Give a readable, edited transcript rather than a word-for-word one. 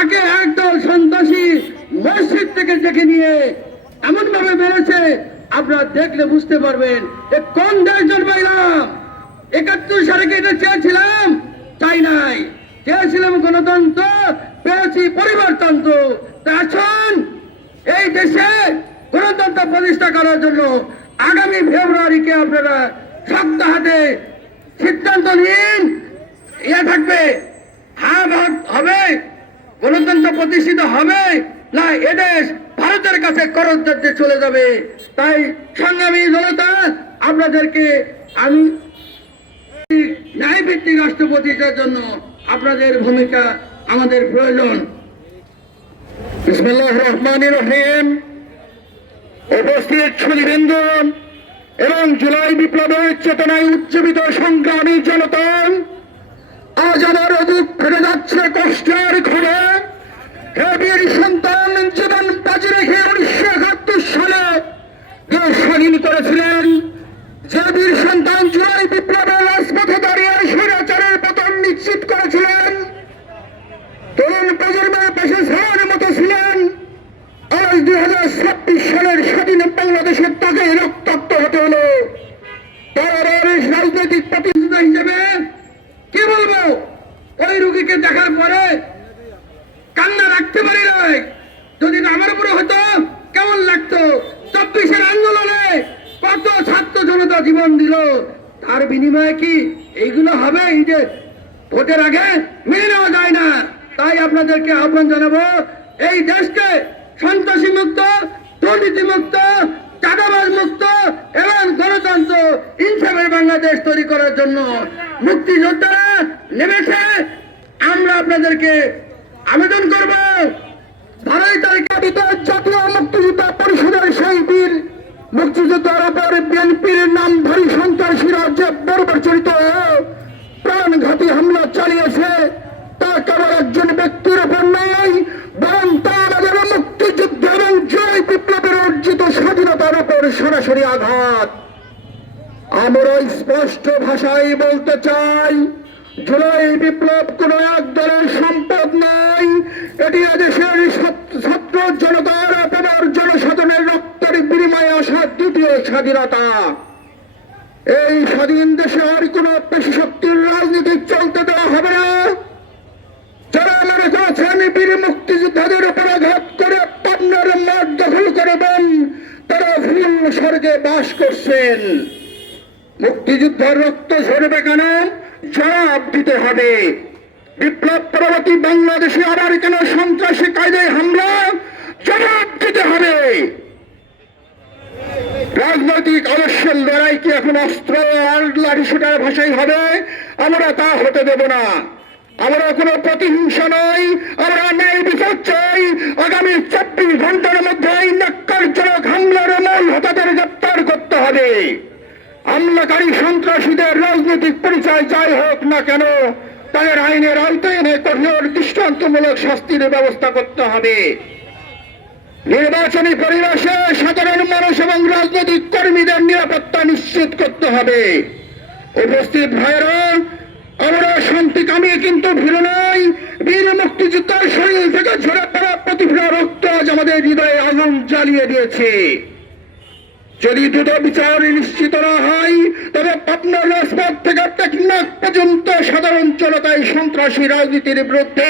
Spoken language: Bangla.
তাকে একদল সন্ত্রাসী মসজিদ থেকে ডেকে নিয়ে এমন ভাবে মেরেছে, আপনারা দেখলে বুঝতে পারবেন কোন দেশ জন্মাইলাম। 71 সালে এটা চেয়েছিলাম, চাই নাই। চেয়েছিলাম গণতন্ত্র, পেয়েছি পরিবারতন্ত্র। তা আসুন এই দেশে গণতন্ত্র প্রতিষ্ঠা করার জন্য আগামী ফেব্রুয়ারিকে আপনারা শক্ত হাতে সিদ্ধান্ত নিন। থাকবে, হ্যাঁ হবে, গণতন্ত্র প্রতিষ্ঠিত হবে না এদেশ ভারতের কাছে করজে চলে যাবে। তাই সংগ্রামী জনতা, আপনাদেরকে আমি ন্যায়ভিত্তিক রাষ্ট্র প্রতিষ্ঠার জন্য আপনাদের ভূমিকা আমাদের প্রয়োজন। বিসমিল্লাহির রহমানির রহিম। উপস্থিত সুধীবৃন্দ এবং জুলাই বিপ্লবের চেতনায় উজ্জীবিত সংগ্রামী জনতা, আজ আমার বুক ফেটে যাচ্ছে কষ্টের ঘরে। হে বীর সন্তান, জীবন বাজি রেখে 1971 সালে দেশ স্বাধীন করেছিলেন, যে বীর সন্তান জুলাই বিপ্লবের রাজপথে দাঁড়িয়ে স্বৈরাচারের পতন নিশ্চিত করেছিলেন, তরুণ প্রজন্মের পাশে ছায়ার মতো ছিলেন, আজ 2026 সালের স্বাধীন বাংলাদেশের তাকে রক্তাক্ত হতে হলো। তার রাজনৈতিক প্রতিনিধি হিসেবে কি বলবো, ওই রুগীকে দেখার পরে কান্না রাখতে পারি নাই। যদি আমার উপরে হতো কেমন লাগতো। 24-এর আন্দোলনে কত ছাত্র জনতা জীবন দিল, তার বিনিময়ে কি এইগুলো হবে? এই যে ভোটের আগে মেনে নেওয়া যায় না। তাই আপনাদেরকে আহ্বান জানাবো, এই দেশকে সন্ত্রাসী মুক্ত, দুর্নীতি মুক্ত, চাঁদাবাজ মুক্ত এবং গণতন্ত্র ইনসাফের বাংলাদেশ তৈরি করার জন্য মুক্তিযোদ্ধারা নেমেছে। আমরা আপনাদেরকে আবেদন করব, 12 তারিখে জাতীয় মুক্তিযোদ্ধা পরিষদের সেই বীর মুক্তিযোদ্ধার উপর বিএনপির নামধারী সন্ত্রাসীরা যে বর্বরচরিত প্রাণঘাতী হামলা চালিয়েছে, তা কেবল একজন ব্যক্তির উপর নয়, বরং তা আমাদের মুক্তিযুদ্ধ এবং জয় বিপ্লবের অর্জিত স্বাধীনতার উপর সরাসরি আঘাত। আমরা স্পষ্ট ভাষায় বলতে চাই, জুলাই বিপ্লব কোন এক দলের সম্পদ নয়, এটি এদেশের ছাত্র জনতার অপর জনসাধারণের রক্তের বিনিময়ে আসা দ্বিতীয় স্বাধীনতা। এই স্বাধীন দেশে আর কোন পেশি শক্তির রাজনীতি চলতে দেওয়া হবে না। যারা মনে করেছেন বীর মুক্তিযোদ্ধাদের উপর আঘাত করে পাবনার মাঠ দখল করবেন, তারা ভুল স্বর্গে বাস করছেন। মুক্তিযুদ্ধের রক্ত ঝরবে কেন? জবাব দিতে হবে। বিপ্লব পরবর্তী বাংলাদেশে আবার কেন সন্ত্রাসী কায়দায় হামলা? জবাব দিতে হবে। রাজনৈতিক আদর্শের লড়াই কি এখন অস্ত্র আর লাঠিসোঁটার ভাষাই হবে? আমরা তা হতে দেব না। আমরা কোনো প্রতিহিংসা নই, আমরা ন্যায় বিচার চাই। আগামী 24 ঘন্টার মধ্যে এই ন্যাক্কারজনক হামলার মূল হোতাদের গ্রেপ্তার করতে হবে। হামলাকারী সন্ত্রাসীদের রাজনৈতিক পরিচয় যাই হোক না কেন, তাদের আইনের আওতায় এনে কঠোর দৃষ্টান্তমূলক শাস্তির ব্যবস্থা করতে হবে। নির্বাচনী পরিবেশে সাধারণ মানুষ এবং রাজনৈতিক কর্মীদের নিরাপত্তা নিশ্চিত করতে হবে। উপস্থিত ভাইরা, আমরা শান্তি কামিয়ে কিন্তু ভীরু নই। বীর মুক্তিযোদ্ধার শরীর থেকে ঝরে পড়া প্রতিফলা রক্ত আজ আমাদের হৃদয়ে আগুন জ্বালিয়ে দিয়েছে। যদি দ্রুত বিচার নিশ্চিত না হয়, তবে পাবনার রাজপথ থেকে টেকনাফ পর্যন্ত সাধারণ জনতায় সন্ত্রাসী রাজনীতির বিরুদ্ধে